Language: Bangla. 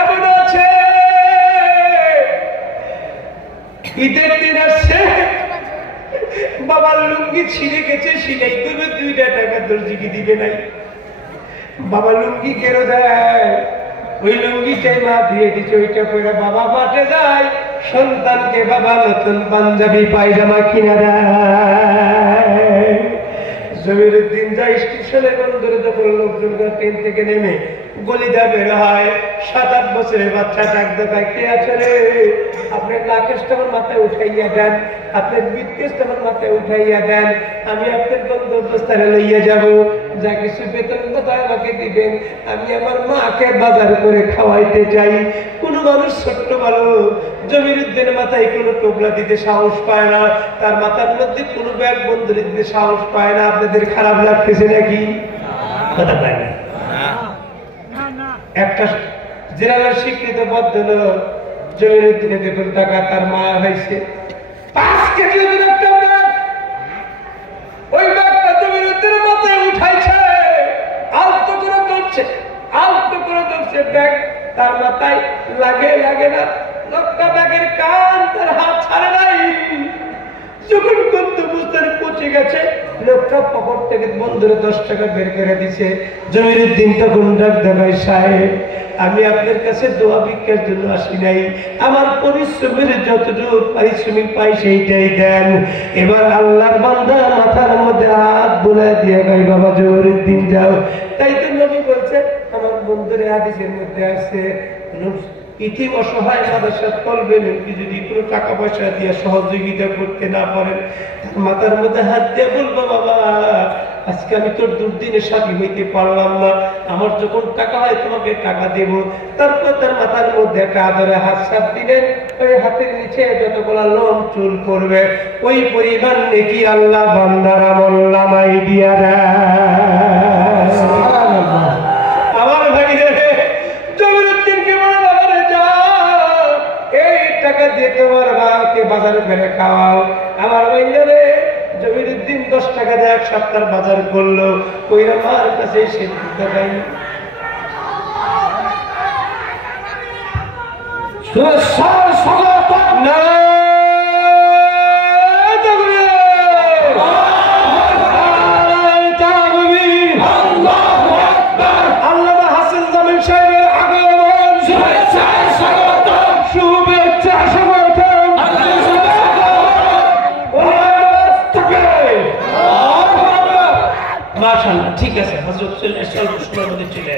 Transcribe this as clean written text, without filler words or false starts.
এমন আছে ঈদের দিন আসছে, বাবার লুঙ্গি ছিঁড়ে গেছে, সিলাই করবে 2টা টাকা দর্জিকে দিবে নাই। বাবা লুঙ্গি কেন দেয়? ওই লুঙ্গিটাই মা দিয়ে দিচ্ছে, ওইটা পরে বাবা মাঠে যায়, সন্তানকে বাবা নতুন পাঞ্জাবি পায়জামা কিনে দেয়। জমিরুদ্দিন যায় স্টেশনে, বন্দরে যখন লোকজন ট্রেন থেকে নেমে গলিদা বের হয়, 7-8 বছরের বাচ্চা ডাক দেখায়, কে আছে রে? আপনার লাকেশটা আমার মাথায় উঠাইয়া দেন, আপনার বিটকেসটা আমার মাথায় উঠাইয়া দেন, আমি আপনার গন্তব্যস্থানে লইয়া যাব, যা কিছু বেতন কথা আমাকে দিবেন, আমি আমার মাকে বাজার করে খাওয়াইতে চাই। কোন মানুষ ছোট্ট ভালো জমিরুদ্দিনের মাথায় কোনো টোপলা দিতে সাহস পায় না, তার মাথার মধ্যে কোনো ব্যাগ বন্ধুরে দিতে সাহস পায় না। আপনাদের খারাপ লাগতেছে নাকি? কথা পায় না। একটা জেলার স্বীকৃত ভদ্রলোক জমিরুদ্দিনে দেখুন টাকা, তার মা হয়েছে 5 কেজি একটা ব্যাগ, ওই ব্যাগটা জমিরুদ্দিনের মাথায় উঠাইছে, আলতো করে ধরছে, আলতো করে ধরছে, ব্যাগ তার মাথায় লাগে না, লোকটা ব্যাগের কান তার হাত ছাড়ে নাই। যখন গন্তব্যস্থানে পৌঁছে গেছে, লোকটা পকেট থেকে বন্ধুরে 10 টাকা বের করে দিছে। জমিরুদ্দিন তখন ডাক দেয়, সাহেব আমি আপনার কাছে দোয়া ভিক্ষার জন্য আসি নাই, আমার পরিশ্রমের যতটুকু পারিশ্রমিক পাই সেইটাই দেন। এবার আল্লাহর বান্দা মাথার মধ্যে হাত বুলাই দিয়ে গাই, বাবা জমিরুদ্দিন যাও। তাই তো নবী বলছে, আমার বন্ধুরে হাদিসের মধ্যে আছে, ইতি অসহায় মাদ্রাসার তলবেন যদি কোনো টাকা পয়সা দিয়ে সহযোগিতা করতে না পারেন, তার মাথার মধ্যে হাত দিয়ে বলবো, বাবা আজকে আমি তোর দুর্দিনের সাথী হইতে পারলাম না, আমার যখন টাকা হয় তোমাকে টাকা দেব। তারপর তার মাথার মধ্যে একটা আদরে হাত সাপ দিলেন, ওই হাতের নিচে যতগুলা লোম চুল করবে ওই পরিমাণ নেকি আল্লাহ বান্দার আমল নামায় দিয়া দেয়। আমার ভাই জমিরুদ্দিনকে বলে, বাবারে যাও, এই টাকা দিয়ে তোমার মাকে বাজারে ফেলে খাওয়াও। আমার ভাইরে জমিরুদ্দিন 10 টাকা দিয়ে 1 সপ্তাহ বাজার করলো, ওই আমার কাছে সে টাকাই না। মাশাআল্লাহ, ঠিক আছে, হযরত সাল্লাল্লাহু আলাইহি ওয়াসাল্লাম চলে